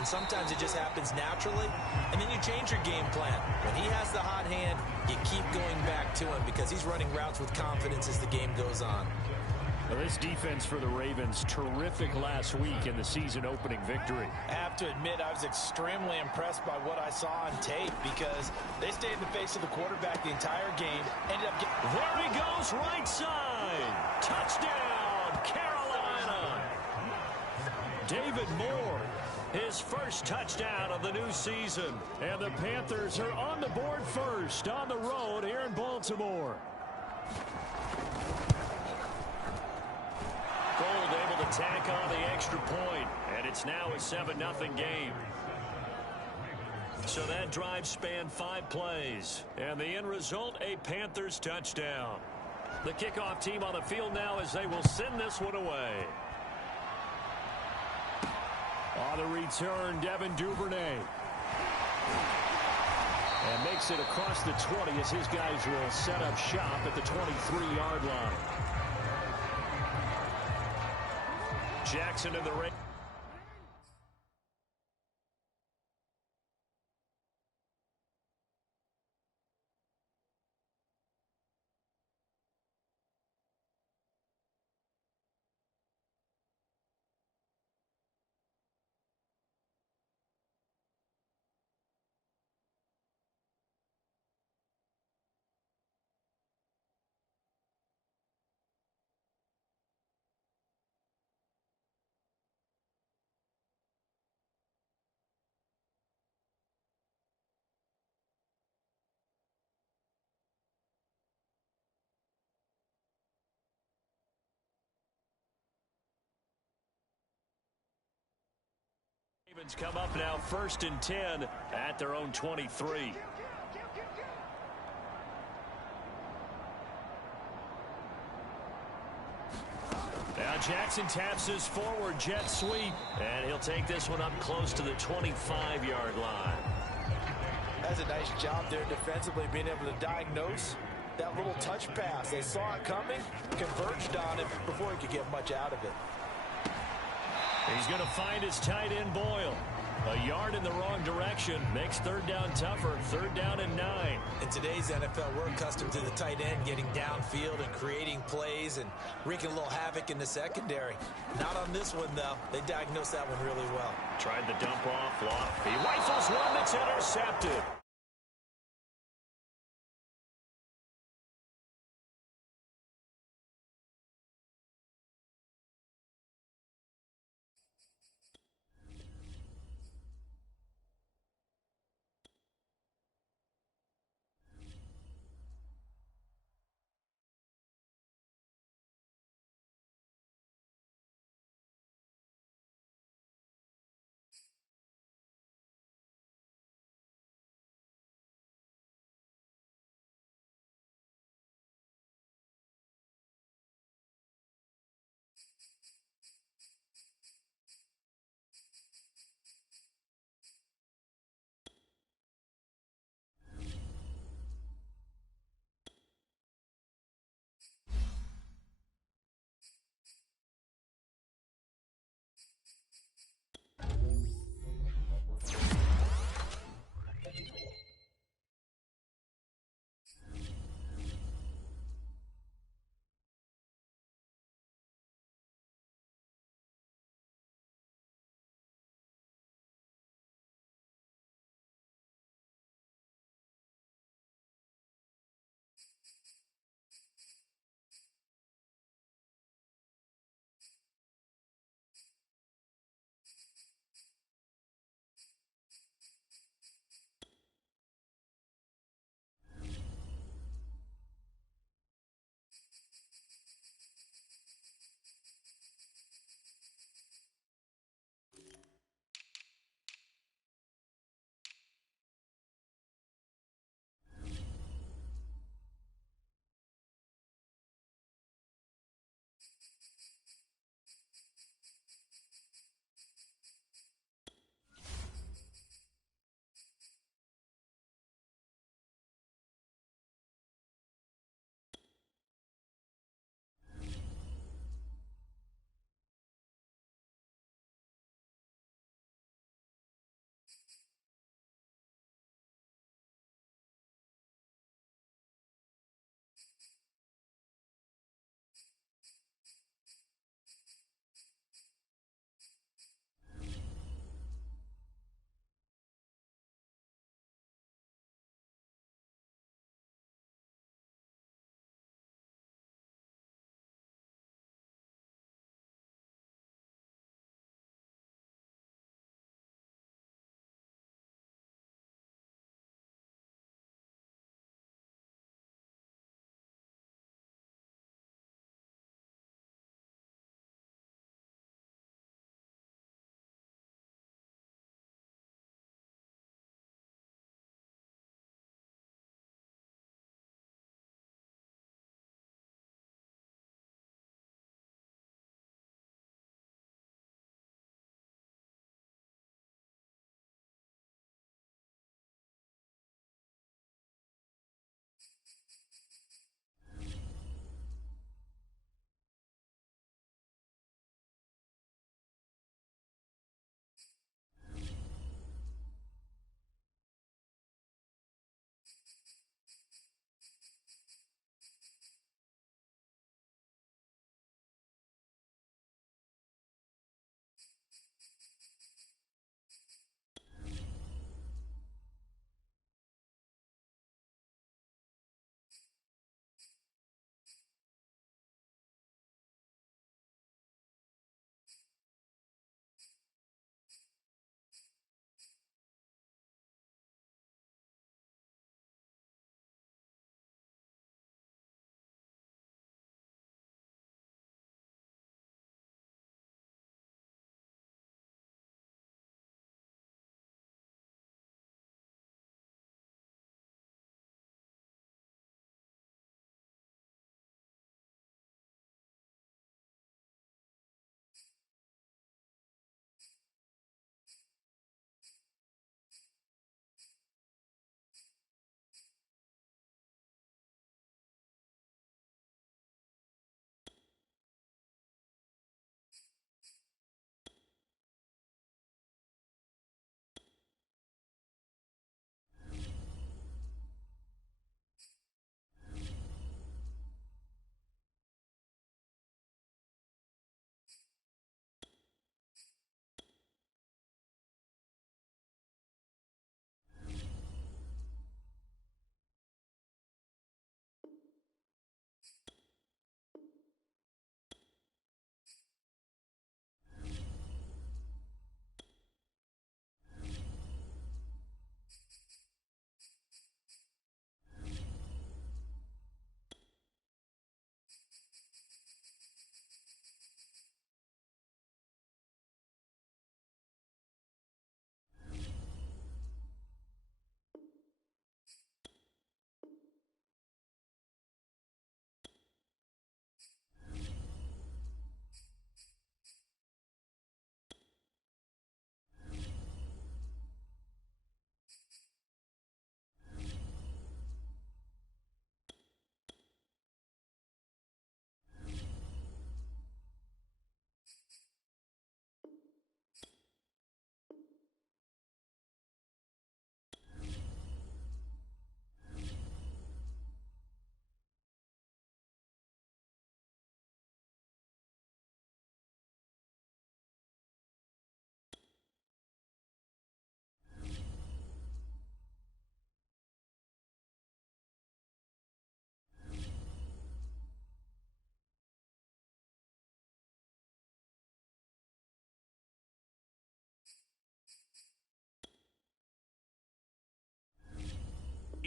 and sometimes it just happens naturally, and then you change your game plan. When he has the hot hand, you keep going back to him because he's running routes with confidence as the game goes on. Well, this defense for the Ravens, terrific last week in the season-opening victory. I have to admit, I was extremely impressed by what I saw on tape because they stayed in the face of the quarterback the entire game. Ended up getting... There he goes, right side. Touchdown, Carolina. David Moore, his first touchdown of the new season. And the Panthers are on the board first on the road here in Baltimore. Gold able to tack on the extra point, and it's now a 7-0 game. So that drive spanned 5 plays, and the end result, a Panthers touchdown. The kickoff team on the field now as they will send this one away. On the return, Devin Duvernay. And makes it across the 20 as his guys will set up shop at the 23-yard line. Jackson in the race. Ravens come up now 1st and 10 at their own 23. Now Jackson taps his forward jet sweep, and he'll take this one up close to the 25-yard line. That's a nice job there defensively, being able to diagnose that little touch pass. They saw it coming, converged on it before he could get much out of it. He's going to find his tight end Boyle. A yard in the wrong direction makes 3rd down tougher. 3rd down and 9. In today's NFL, we're accustomed to the tight end getting downfield and creating plays and wreaking a little havoc in the secondary. Not on this one, though. They diagnosed that one really well. Tried the dump off, loft. He rifles one that's intercepted.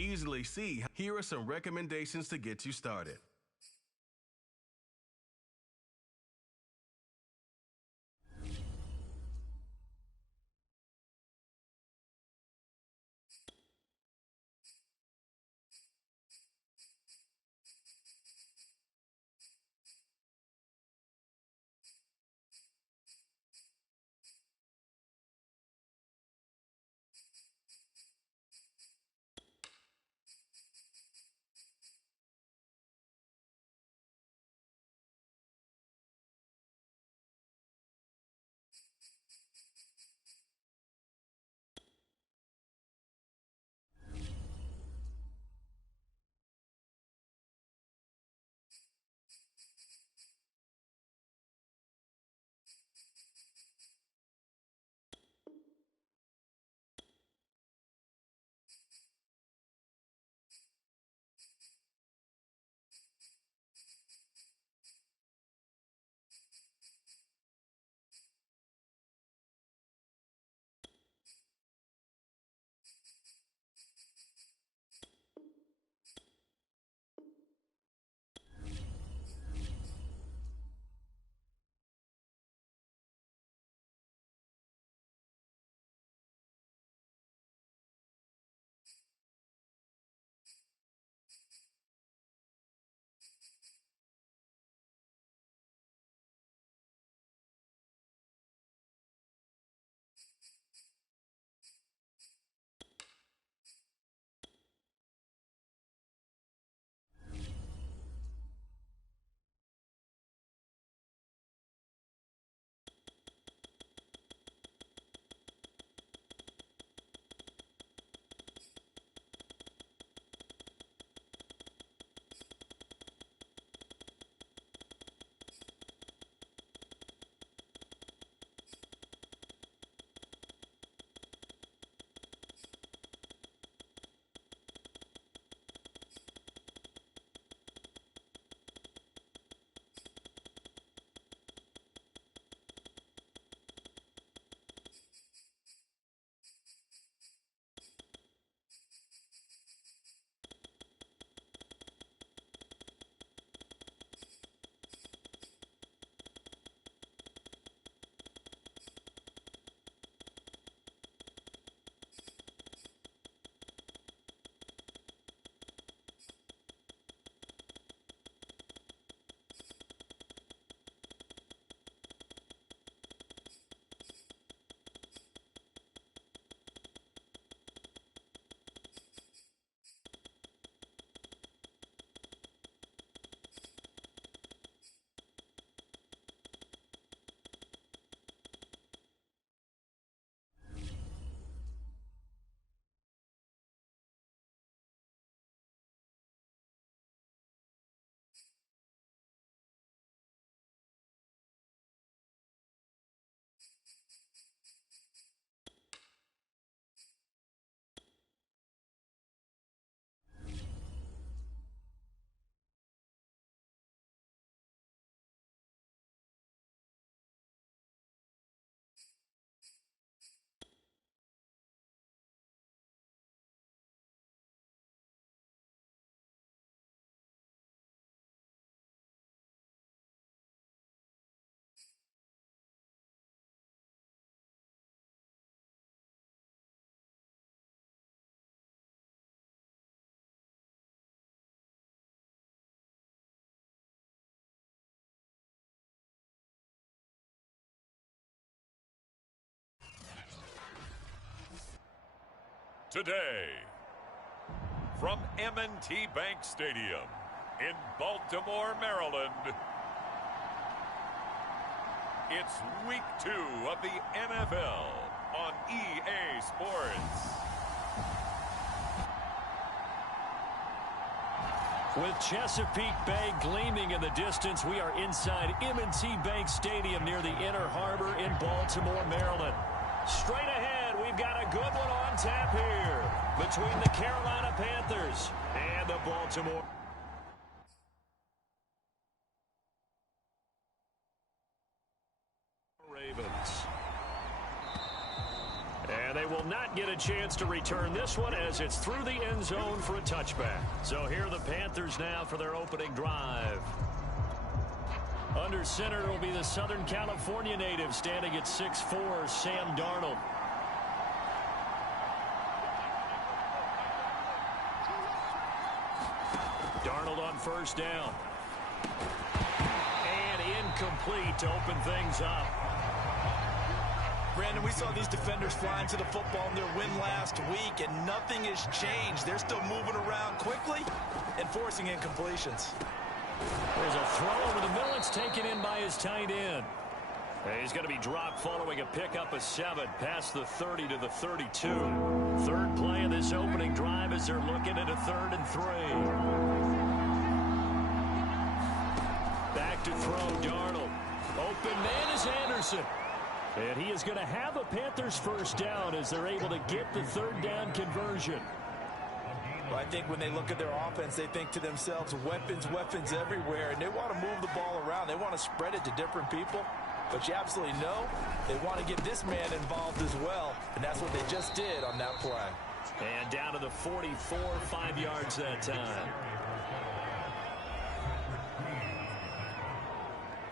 easily see, here are some recommendations to get you started. Today, from M&T Bank Stadium in Baltimore, Maryland, it's Week 2 of the NFL on EA Sports. With Chesapeake Bay gleaming in the distance, we are inside M&T Bank Stadium near the Inner Harbor in Baltimore, Maryland. Straight ahead, we've got a good one on tap here between the Carolina Panthers and the Baltimore Ravens. And And they will not get a chance to return this one as it's through the end zone for a touchback. So here are the Panthers now for their opening drive. Under center, it will be the Southern California native standing at 6'4", Sam Darnold. Darnold on first down. And incomplete to open things up. Brandon, we saw these defenders flying to the football in their win last week, and nothing has changed. They're still moving around quickly and forcing incompletions. There's a throw over the middle. It's taken in by his tight end. He's going to be dropped following a pickup of 7 past the 30 to the 32. Third play of this opening drive as they're looking at a 3rd and 3. Back to throw, Darnold. Open man is Anderson. And he is going to have a Panthers first down as they're able to get the 3rd down conversion. Well, I think when they look at their offense, they think to themselves, weapons, weapons everywhere, and they want to move the ball around. They want to spread it to different people. But you absolutely know they want to get this man involved as well, and that's what they just did on that play. And down to the 44, 5 yards that time.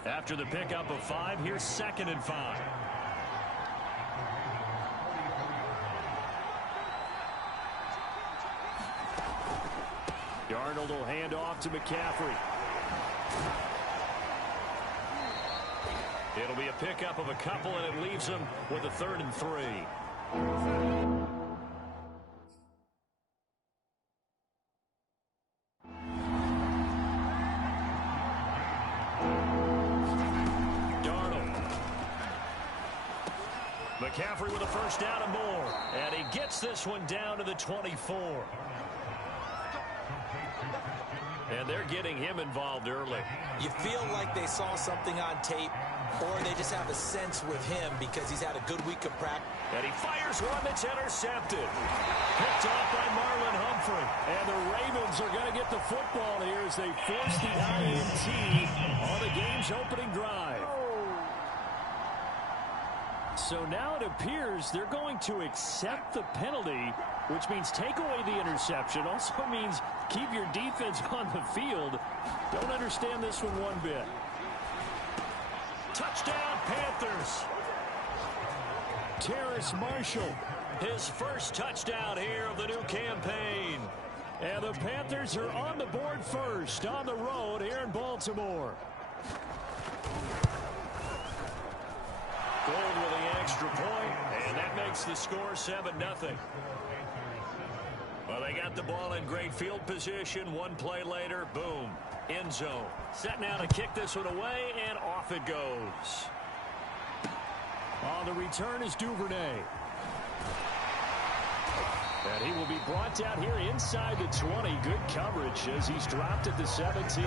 After the pickup of 5, here's 2nd and 5. Darnold will hand off to McCaffrey. It'll be a pickup of a couple, and it leaves them with a 3rd and 3. McCaffrey with a first down and more. And he gets this one down to the 24. And they're getting him involved early. You feel like they saw something on tape, or they just have a sense with him because he's had a good week of practice. And he fires one that's intercepted. Picked off by Marlon Humphrey. And the Ravens are going to get the football here as they force the INT on the game's opening drive. So now it appears they're going to accept the penalty, which means take away the interception. Also means keep your defense on the field. Don't understand this one bit. Touchdown, Panthers. Terrace Marshall, his first touchdown here of the new campaign. And the Panthers are on the board first on the road here in Baltimore. Gold with the extra point, and that makes the score 7-0. Well, they got the ball in great field position. One play later, boom, end zone. Set now to kick this one away, and off it goes. On the return is Duvernay. And he will be brought down here inside the 20. Good coverage as he's dropped at the 17.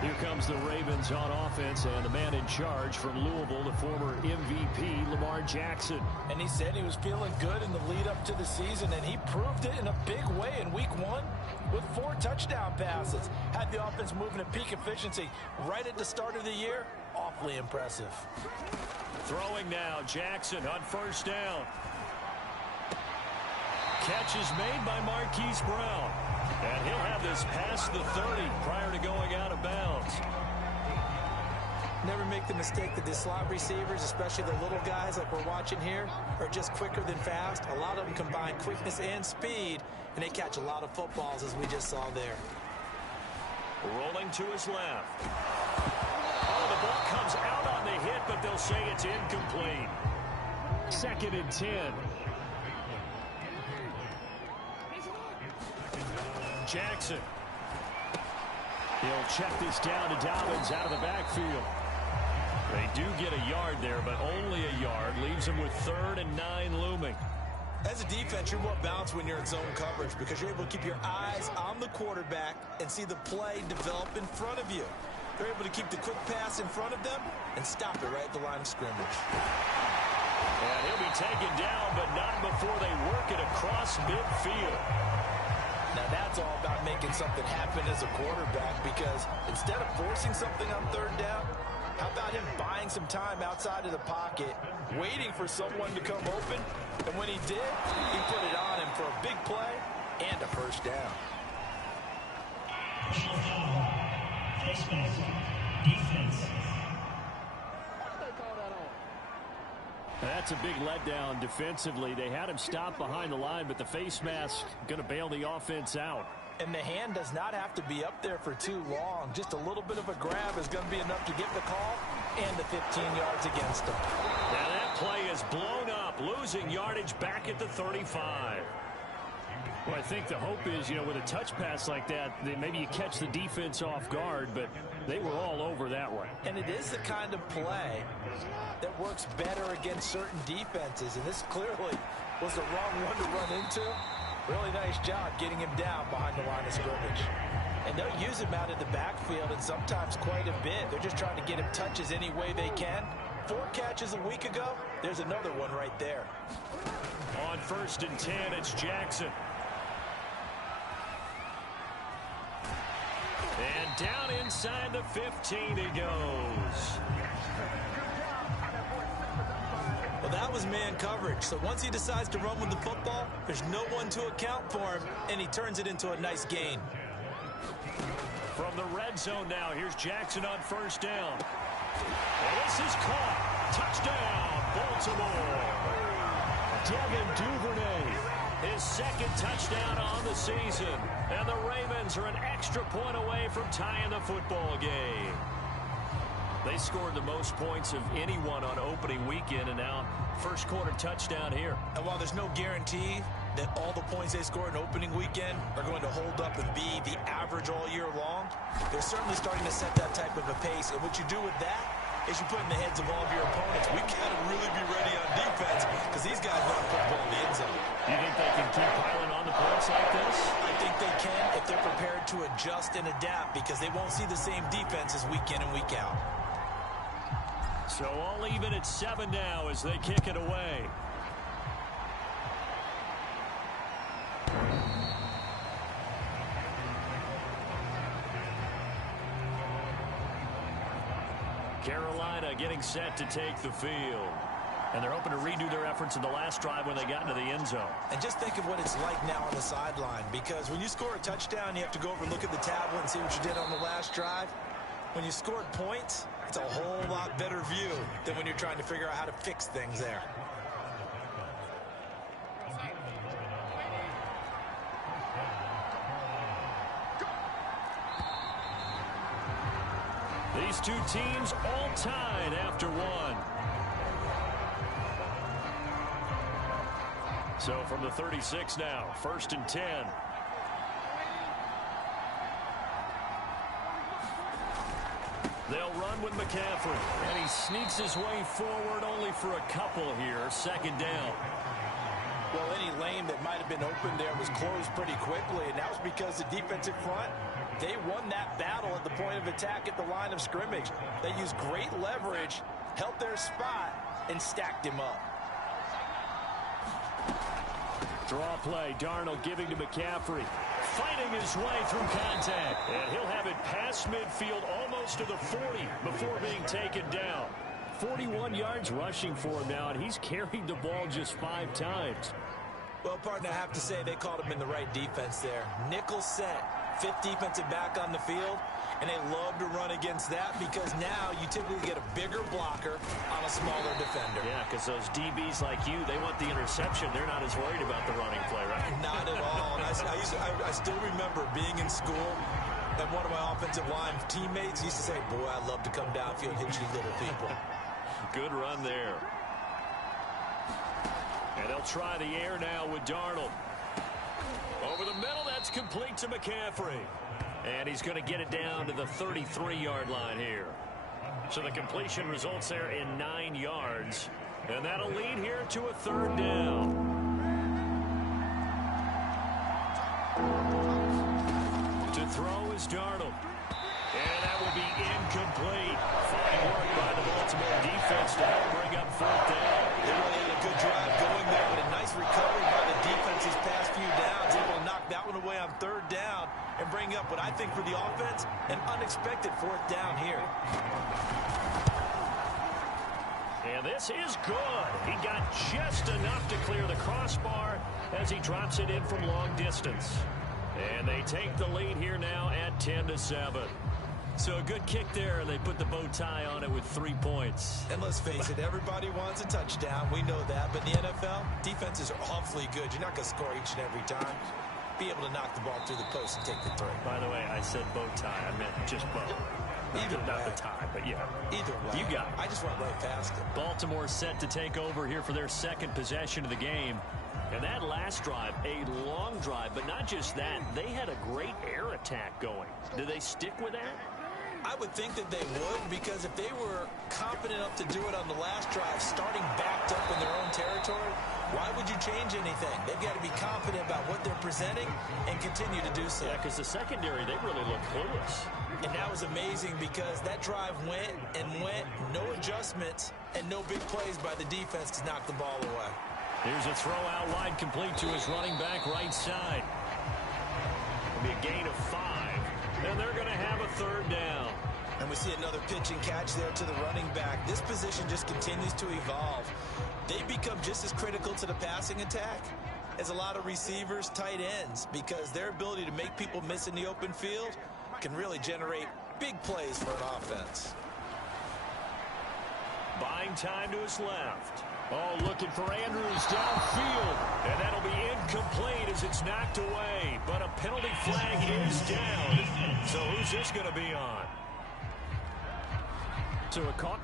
Here comes the Ravens on offense, and the man in charge from Louisville, the former MVP, Lamar Jackson. And he said he was feeling good in the lead up to the season, and he proved it in a big way in week 1 with 4 touchdown passes. Had the offense moving at peak efficiency right at the start of the year. Awfully impressive. Throwing now, Jackson on first down. Catch is made by Marquise Brown. And he'll have this past the 30 prior to going out of bounds. Never make the mistake that the slot receivers, especially the little guys like we're watching here, are just quicker than fast. A lot of them combine quickness and speed, and they catch a lot of footballs, as we just saw there. Rolling to his left. Oh, the ball comes out on the hit, but they'll say it's incomplete. 2nd and 10. Jackson. He'll check this down to Dobbins out of the backfield. They do get a yard there, but only a yard. Leaves them with 3rd and 9 looming. As a defense, you're more balanced when you're in zone coverage because you're able to keep your eyes on the quarterback and see the play develop in front of you. They're able to keep the quick pass in front of them and stop it right at the line of scrimmage. And he'll be taken down, but not before they work it across midfield. Now that's all about making something happen as a quarterback, because instead of forcing something on 3rd down, how about him buying some time outside of the pocket, waiting for someone to come open, and when he he did, he put it on him for a big play and a first down. Defense. That's a big letdown defensively. They had him stopped behind the line, but the face mask going to bail the offense out. And the hand does not have to be up there for too long. Just a little bit of a grab is going to be enough to get the call and the 15 yards against him. Now that play is blown up, losing yardage back at the 35. Well, I think the hope is, with a touch pass like that maybe you catch the defense off guard, but they were all over that way. And it is the kind of play that works better against certain defenses, and this clearly was the wrong one to run into. Really nice job getting him down behind the line of scrimmage. And they'll use him out in the backfield, and sometimes quite a bit. They're just trying to get him touches any way they can. 4 catches a week ago, there's another one right there. On 1st and 10, it's Jackson. And down inside the 15 he goes. Well, that was man coverage. So once he decides to run with the football, there's no one to account for him, and he turns it into a nice gain. From the red zone now, here's Jackson on 1st down. And this is caught. Touchdown, Baltimore. Devin Duvernay, his 2nd touchdown on the season. And the Ravens are an extra point away from tying the football game. They scored the most points of anyone on opening weekend, and now first quarter touchdown here. And while there's no guarantee that all the points they score in opening weekend are going to hold up and be the average all year long, they're certainly starting to set that type of a pace. And what you do with that is you put in the heads of all of your opponents, we got to really be ready on defense because these guys want to put the ball in the end zone. You think they can keep piling on the points like this? I think they can if they're prepared to adjust and adapt, because they won't see the same defenses week in and week out. So all even at 7 now as they kick it away. Carolina getting set to take the field. And they're hoping to redo their efforts in the last drive when they got into the end zone. And just think of what it's like now on the sideline, because when you score a touchdown, you have to go over and look at the tablet and see what you did on the last drive. When you scored points, it's a whole lot better view than when you're trying to figure out how to fix things there. These two teams all tied after 1. So from the 36 now, 1st and 10. They'll run with McCaffrey, and he sneaks his way forward only for a couple here. 2nd down. Well, any lane that might have been open there was closed pretty quickly, and that was because the defensive front, they won that battle at the point of attack at the line of scrimmage. They used great leverage, held their spot, and stacked him up. Draw play, Darnold giving to McCaffrey. Fighting his way through contact. And he'll have it past midfield almost to the 40 before being taken down. 41 yards rushing for him now, and he's carried the ball just 5 times. Well, partner, I have to say they called him in the right defense there. Nickel set, 5th defensive back on the field, and they love to run against that because now you typically get a bigger blocker on a smaller defender. Yeah, because those DBs like you, they want the interception. They're not as worried about the running play, right? Not at all. And I still remember being in school, and one of my offensive line teammates used to say, boy, I love to come downfield and hit you little people. Good run there. And they'll try the air now with Darnold. Over the middle, that's complete to McCaffrey. And he's going to get it down to the 33-yard line here. So the completion results there in 9 yards. And that'll lead here to a 3rd down. To throw is Darnold. And that will be incomplete. Fine work by the Baltimore defense to help bring up 4th down. They really had a good drive going there, but a nice recovery by the defense these past few downs, able to knock that one away on 3rd down and bring up what I think for the offense, an unexpected 4th down here. And this is good. He got just enough to clear the crossbar. crossbar as he drops it in from long distance. And they take the lead here now at 10-7. So a good kick there, and they put the bow tie on it with 3 points. And let's face it, everybody wants a touchdown. We know that. But in the NFL, defenses are awfully good. You're not going to score each and every time. Be able to knock the ball through the post and take the three. By the way, I said bow tie. I meant just bow. Not the tie, but yeah. Either way. You got it. I just went right past it. Baltimore set to take over here for their second possession of the game. And that last drive, a long drive, but not just that. They had a great air attack going. Do they stick with that? I would think that they would, because if they were confident enough to do it on the last drive, starting backed up in their own territory, why would you change anything? They've got to be confident about what they're presenting and continue to do so. Yeah, because the secondary, they really look clueless. And that was amazing because that drive went and went, no adjustments, and no big plays by the defense to knock the ball away. Here's a throw out wide, complete to his running back right side. It'll be a gain of 5. And they're going to have a third down. And we see another pitch and catch there to the running back. This position just continues to evolve. They become just as critical to the passing attack as a lot of receivers, tight ends, because their ability to make people miss in the open field can really generate big plays for an offense. Buying time to his left. Oh, looking for Andrews downfield. And that'll be incomplete as it's knocked away. But a penalty flag is down. So who's this going to be on? So a caught.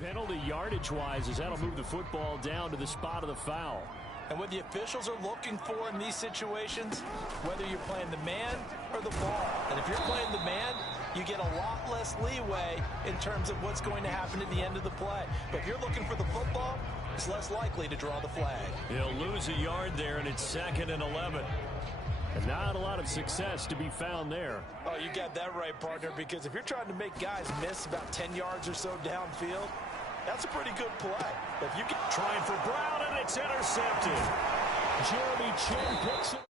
Penalty yardage-wise, as that'll move the football down to the spot of the foul. And what the officials are looking for in these situations, whether you're playing the man or the ball. And if you're playing the man, you get a lot less leeway in terms of what's going to happen at the end of the play. But if you're looking for the football, it's less likely to draw the flag. He'll lose a yard there, and it's 2nd and 11. And not a lot of success to be found there. Oh, you got that right, partner, because if you're trying to make guys miss about 10 yards or so downfield, that's a pretty good play. If you get trying for Brown, and it's intercepted. Jeremy Chin picks it.